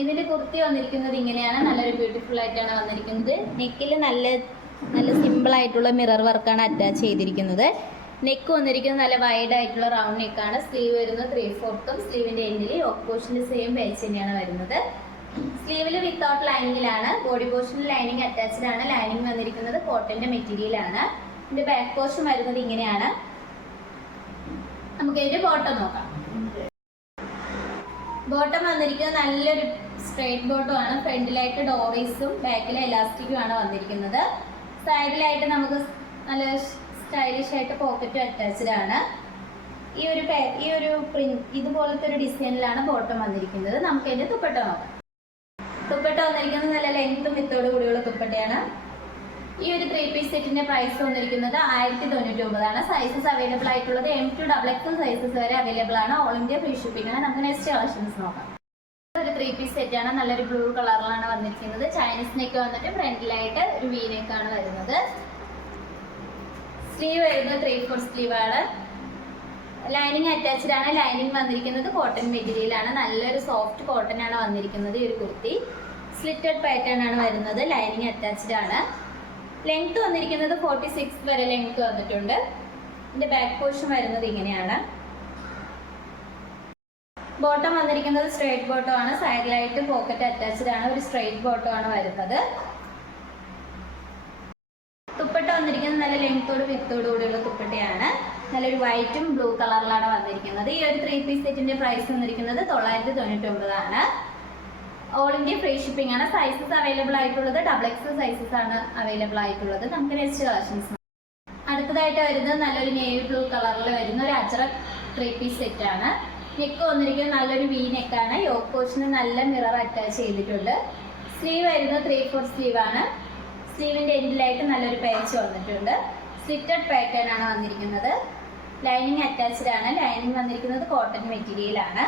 ഇതിന്റെ കുർത്തി വന്നിരിക്കുന്നത് ഇങ്ങനെയാണ്. നല്ലൊരു ബ്യൂട്ടിഫുൾ ആയിട്ടാണ് വന്നിരിക്കുന്നത്. നെക്കിൽ നല്ല നല്ല സിമ്പിൾ ആയിട്ടുള്ള മിറർ വർക്കാണ് അറ്റാച്ച് ചെയ്തിരിക്കുന്നത്. നെക്ക് വന്നിരിക്കുന്നത് നല്ല വൈഡ് ആയിട്ടുള്ള റൗണ്ട് നെക്കാണ് സ്ലീവ് വരുന്നത് ത്രീ ഫോർത്തും സ്ലീവിന്റെ എൻഡിൽ ഓപ്പോഷന്റെ സെയിം പേച്ച് തന്നെയാണ് വരുന്നത്. സ്ലീവിൽ വിത്തൗട്ട് ലൈനിങ്ങിലാണ് ബോഡി പോർഷനിൽ ലൈനിങ് അറ്റാച്ച്ഡ് ആണ്. ലൈനിങ് വന്നിരിക്കുന്നത് കോട്ടന്റെ മെറ്റീരിയലാണ് ഇതിന്റെ ബാക്ക് പോർഷൻ വരുന്നത് ഇങ്ങനെയാണ്. നമുക്ക് ഇതിന്റെ ബോട്ടം നോക്കാം. ബോട്ടം വന്നിരിക്കുന്നത് നല്ലൊരു സ്ട്രേറ്റ് ബോട്ടം ആണ്. ഫ്രണ്ടിലായിട്ട് ഡോറീസും എലാസ്റ്റിക്കും ആണ് വന്നിരിക്കുന്നത്. സൈഡിലായിട്ട് നമുക്ക് നല്ല സ്റ്റൈലിഷ് ആയിട്ട് പോക്കറ്റും അറ്റാച്ച്ഡ് ആണ്. ഈ ഒരു ഈ ഒരു പ്രിന്റ് ഇതുപോലത്തെ ഒരു ഡിസൈനിലാണ് ബോട്ടം വന്നിരിക്കുന്നത്. നമുക്ക് അതിന്റെ തുപ്പട്ട നോക്കാം. തുപ്പട്ട വന്നിരിക്കുന്നത് നല്ല ലെങ്ത്തും വിത്തോട് കൂടിയുള്ള തുപ്പട്ടയാണ് ഈ ഒരു ത്രീ പീസ് സെറ്റിന്റെ പ്രൈസ് വന്നിരിക്കുന്നത് ആയിരത്തി തൊണ്ണൂറ്റി ഒമ്പതാണ്. സൈസസ് അവൈലബിൾ ആയിട്ടുള്ളത് M to double X sizes വരെ അവൈലബിൾ ആണ്. ഓൾ ഇന്ത്യ ഫ്രീ ഷിപ്പിംഗ് ആണ്. നമുക്ക് നെക്സ്റ്റ് കളക്ഷൻസ് നോക്കാം. ഒരു ത്രീ പീസ് സെറ്റ് ആണ്. നല്ലൊരു ബ്ലൂ കളറിലാണ് വന്നിരിക്കുന്നത്. ചൈനീസ് നെക്ക് വന്നിട്ട് ഫ്രണ്ടിലായിട്ട് ഒരു വി നെക്ക് ആണ് വരുന്നത്. സ്ലീവ് വരുന്നത് ത്രീ ഫോർ സ്ലീവ് ആണ്. ലൈനിങ് അറ്റാച്ച്ഡ് ആണ്. ലൈനിങ് വന്നിരിക്കുന്നത് കോട്ടൺ മെറ്റീരിയൽ ആണ്. നല്ലൊരു സോഫ്റ്റ് കോട്ടൺ ആണ് വന്നിരിക്കുന്നത് ഈ ഒരു കുർത്തി. സ്ലിറ്റഡ് പാറ്റേൺ ആണ് വരുന്നത്. ലൈനിങ് അറ്റാച്ച്ഡ് ആണ്. ലെങ്ത് വന്നിരിക്കുന്നത് ഫോർട്ടി സിക്സ് വരെ ലെങ്ത് വന്നിട്ടുണ്ട്. ഇതിന്റെ ബാക്ക് പോർഷൻ വരുന്നത് ഇങ്ങനെയാണ്. ബോട്ടം വന്നിരിക്കുന്നത് സ്ട്രേറ്റ് ബോട്ടം ആണ്. സൈഡിലായിട്ട് പോക്കറ്റ് അറ്റാച്ച്ഡ് ആണ്. ഒരു സ്ട്രേറ്റ് ബോട്ടം ആണ് വരുന്നത്. തുപ്പട്ട വന്നിരിക്കുന്നത് നല്ല ലെങ്ത്തോട് വിത്തോട് കൂടിയുള്ള തുപ്പട്ടയാണ് നല്ലൊരു വൈറ്റും ബ്ലൂ കളറിലാണ് വന്നിരിക്കുന്നത്. ഈ ഒരു ത്രീ പീസ് സെറ്റിന്റെ പ്രൈസ് വന്നിരിക്കുന്നത് തൊള്ളായിരത്തി തൊണ്ണൂറ്റി ഒമ്പതാണ് ഓൾ ഇന്ത്യ ഫ്രീ ഷിപ്പിംഗ് ആണ്. സൈസസ് അവൈലബിൾ ആയിട്ടുള്ളത് ഡബിൾ എക്സ് സൈസസ് ആണ് അവൈലബിൾ ആയിട്ടുള്ളത്. നമുക്ക് നെക്സ്റ്റ് കളക്ഷൻസ് അടുത്തതായിട്ട് വരുന്നത് നല്ലൊരു നേവി ബ്ലൂ കളറിൽ വരുന്ന ഒരു അജറക് ത്രീ പീസ് സെറ്റ് ആണ്. നെക്ക് വന്നിരിക്കുന്നത് നല്ലൊരു വി നെക്കാണ് പോർഷന് നല്ല മിറർ അറ്റാച്ച് ചെയ്തിട്ടുണ്ട്. സ്ലീവ് വരുന്നത് ത്രീ ഫോർ സ്ലീവ് ആണ് സ്ലീവിന്റെ എൻഡിലായിട്ട് നല്ലൊരു പാച്ച് വന്നിട്ടുണ്ട്. സ്ലിറ്റഡ് പാറ്റേൺ ആണ് വന്നിരിക്കുന്നത്. ലൈനിങ് അറ്റാച്ച്ഡ് ആണ്. ലൈനിങ് വന്നിരിക്കുന്നത് കോട്ടൺ മെറ്റീരിയൽ ആണ്.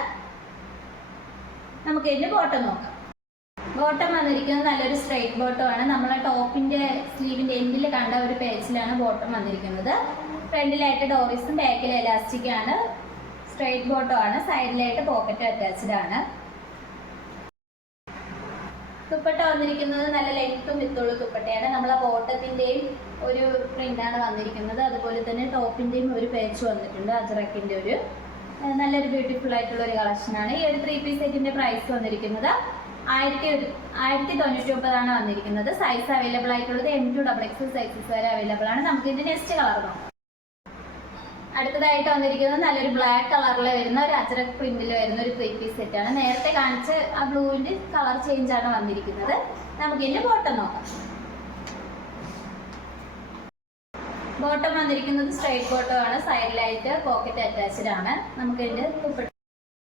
നമുക്ക് ഇതിന്റെ ബോട്ടം നോക്കാം? ബോട്ടം വന്നിരിക്കുന്നത് നല്ലൊരു സ്ട്രൈറ്റ് ബോട്ടം ആണ്. നമ്മളെ ടോപ്പിന്റെ സ്ലീവിന്റെ എൻഡിൽ കണ്ട ഒരു പേച്ചിലാണ് ബോട്ടം വന്നിരിക്കുന്നത്. ഫ്രണ്ടിലായിട്ട് ഡോറിസും ബാക്കിൽ എലാസ്റ്റിക് ആണ്. സ്ട്രൈറ്റ് ബോട്ടം ആണ്. സൈഡിലായിട്ട് പോക്കറ്റ് അറ്റാച്ച്ഡ് ആണ്. തുപ്പട്ട വന്നിരിക്കുന്നത് നല്ല ലെങ്ത്തും വിത്തുള്ള തുപ്പട്ടയാണ് നമ്മളെ ബോട്ടത്തിന്റെയും ഒരു പ്രിന്റാണ് വന്നിരിക്കുന്നത്. അതുപോലെ തന്നെ ടോപ്പിന്റെയും ഒരു പേച്ച് വന്നിട്ടുണ്ട്. അജറക്കിന്റെ ഒരു നല്ലൊരു ബ്യൂട്ടിഫുൾ ആയിട്ടുള്ള ഒരു കളക്ഷൻ ആണ്. ഈ ഒരു ത്രീ പീസ് സെറ്റിന്റെ പ്രൈസ് വന്നിരിക്കുന്നത് ആയിരത്തി ആയിരത്തി തൊണ്ണൂറ്റി ഒമ്പതാണ് വന്നിരിക്കുന്നത്. സൈസ് അവൈലബിൾ ആയിട്ടുള്ളത് M to double X sizes വരെ അവൈലബിൾ ആണ്. നമുക്ക് ഇതിന്റെ നെക്സ്റ്റ് കളർ നോക്കാം. അടുത്തതായിട്ട് വന്നിരിക്കുന്നത് നല്ലൊരു ബ്ലാക്ക് കളറിൽ വരുന്ന ഒരു അജറക് പ്രിന്റിൽ വരുന്ന ഒരു ത്രീ പീസ് സെറ്റ് ആണ്. നേരത്തെ കാണിച്ച ആ ബ്ലൂവിന്റെ കളർ ചേഞ്ച് ആണ് വന്നിരിക്കുന്നത്. നമുക്ക് ഇതിന്റെ ബോട്ടം നോക്കാം. ബോട്ടം വന്നിരിക്കുന്നത് സ്ട്രൈറ്റ് ബോട്ടം ആണ്. സൈഡിലായിട്ട് പോക്കറ്റ് അറ്റാച്ച്ഡ് ആണ്. നമുക്ക് ഇതിന്റെ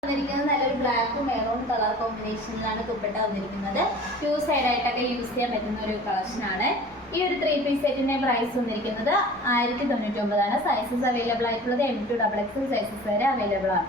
വന്നിരിക്കുന്നത് നല്ലൊരു ബ്ലാക്കും കളർ കോമ്പിനേഷനിലാണ് ദുപ്പട്ട വന്നിരിക്കുന്നത്. ടു സൈഡ് ആയിട്ടൊക്കെ യൂസ് ചെയ്യാൻ പറ്റുന്ന ഒരു കളക്ഷനാണ് ഈ ഒരു ത്രീ പീസ് സെറ്റിന്റെ പ്രൈസ് വന്നിരിക്കുന്നത് ആയിരത്തി തൊണ്ണൂറ്റി ഒമ്പതാണ്. സൈസസ് അവൈലബിൾ ആയിട്ടുള്ളത് M to double X sizes വരെ അവൈലബിൾ ആണ്.